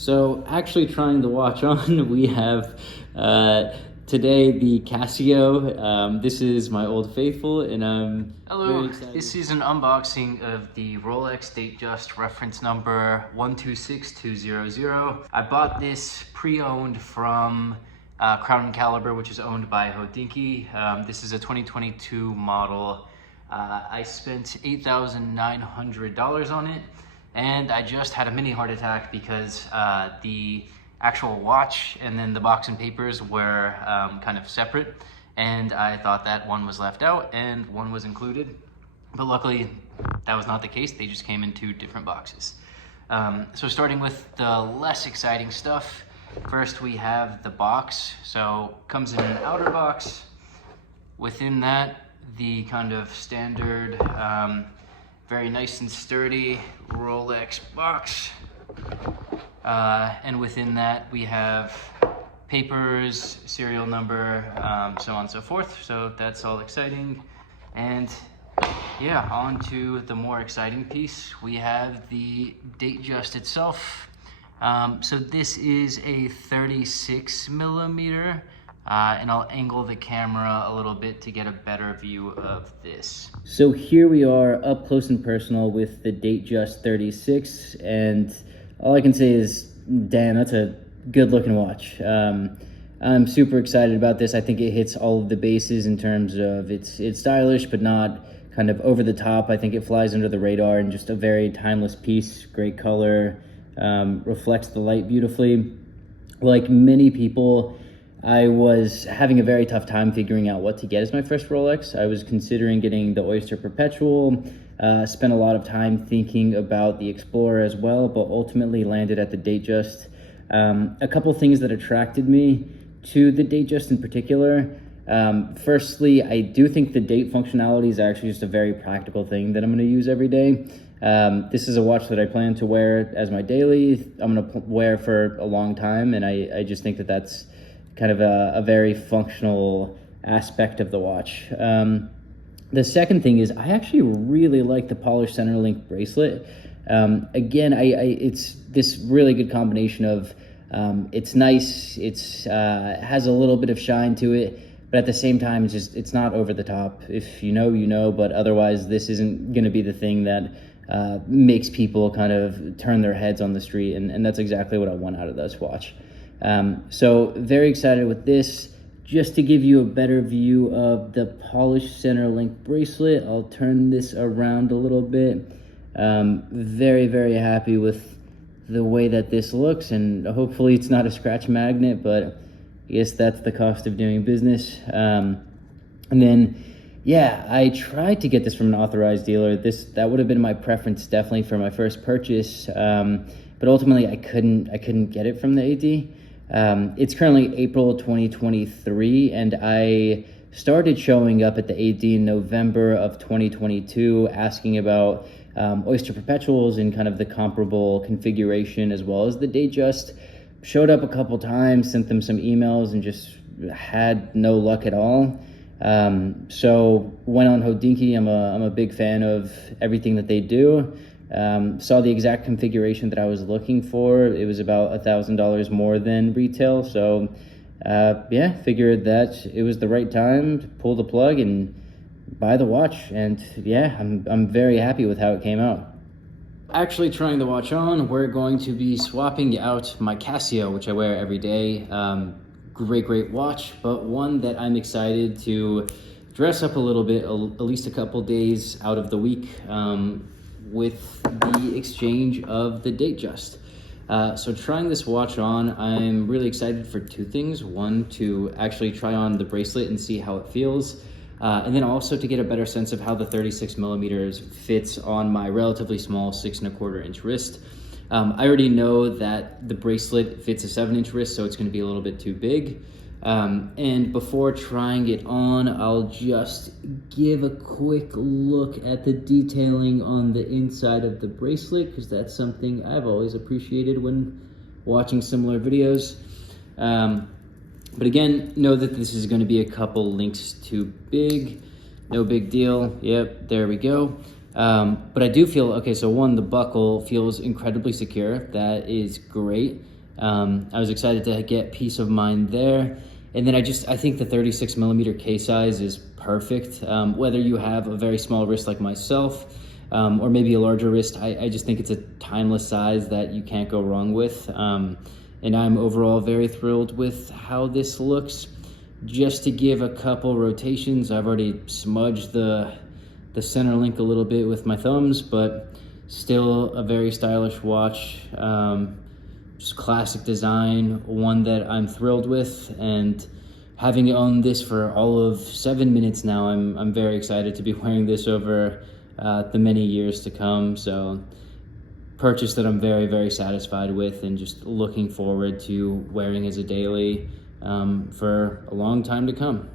So actually trying the watch on, we have today the Casio. This is my old faithful, and I'm very excited. This is an unboxing of the Rolex Datejust reference number 126200. I bought this pre-owned from Crown & Caliber, which is owned by Hodinkee. This is a 2022 model. I spent $8,900 on it. And I just had a mini heart attack because the actual watch and then the box and papers were kind of separate. And I thought that one was left out and one was included. But luckily, that was not the case. They just came in two different boxes. So starting with the less exciting stuff, first we have the box. So it comes in an outer box. Within that, the kind of standard very nice and sturdy Rolex box. And within that we have papers, serial number, so on and so forth. So that's all exciting. And yeah, on to the more exciting piece. We have the Datejust itself. So this is a 36 millimeter. And I'll angle the camera a little bit to get a better view of this. So here we are up close and personal with the Datejust 36, and all I can say is, damn, that's a good looking watch. I'm super excited about this. I think it hits all of the bases in terms of it's stylish, but not kind of over the top. I think it flies under the radar and just a very timeless piece, great color, reflects the light beautifully. Like many people, I was having a very tough time figuring out what to get as my first Rolex. I was considering getting the Oyster Perpetual, spent a lot of time thinking about the Explorer as well, but ultimately landed at the Datejust. A couple things that attracted me to the Datejust in particular. Firstly, I do think the date functionality is actually just a very practical thing that I'm going to use every day. This is a watch that I plan to wear as my daily. I'm going to wear for a long time, and I just think that that's kind of a very functional aspect of the watch. The second thing is I actually really like the polished center link bracelet. Again, it's this really good combination of it's nice, it's has a little bit of shine to it, but at the same time it's not over the top. If you know, you know, but otherwise this isn't going to be the thing that makes people kind of turn their heads on the street, and that's exactly what I want out of this watch. So very excited with this. Just to give you a better view of the polished center link bracelet, I'll turn this around a little bit. Very, very happy with the way that this looks, and hopefully it's not a scratch magnet, but I guess that's the cost of doing business. And then, yeah, I tried to get this from an authorized dealer. That would have been my preference definitely for my first purchase, but ultimately I couldn't get it from the AD. It's currently April 2023, and I started showing up at the AD in November of 2022, asking about Oyster Perpetuals and kind of the comparable configuration as well as the Datejust. Showed up a couple times, sent them some emails, and just had no luck at all. So went on Hodinkee. I'm a big fan of everything that they do. Saw the exact configuration that I was looking for. It was about $1,000 more than retail. So yeah, figured that it was the right time to pull the plug and buy the watch. And yeah, I'm very happy with how it came out. Actually trying the watch on, we're going to be swapping out my Casio, which I wear every day. Great watch, but one that I'm excited to dress up a little bit, at least a couple days out of the week, with the exchange of the Datejust. So trying this watch on, I'm really excited for two things. One, to actually try on the bracelet and see how it feels. And then also to get a better sense of how the 36 millimeters fits on my relatively small 6¼ inch wrist. I already know that the bracelet fits a 7-inch wrist, so it's going to be a little bit too big. And before trying it on, I'll just give a quick look at the detailing on the inside of the bracelet, because that's something I've always appreciated when watching similar videos. But again, know that this is going to be a couple links too big. No big deal. Yep, there we go. But I do feel, okay, so one, the buckle feels incredibly secure. That is great. I was excited to get peace of mind there. And then I think the 36 millimeter case size is perfect. Whether you have a very small wrist like myself, or maybe a larger wrist, I just think it's a timeless size that you can't go wrong with. And I'm overall very thrilled with how this looks. Just to give a couple rotations, I've already smudged the center link a little bit with my thumbs, but still a very stylish watch. Just classic design, one that I'm thrilled with, and having owned this for all of 7 minutes now, I'm very excited to be wearing this over the many years to come. So purchase that I'm very, very satisfied with, and just looking forward to wearing as a daily for a long time to come.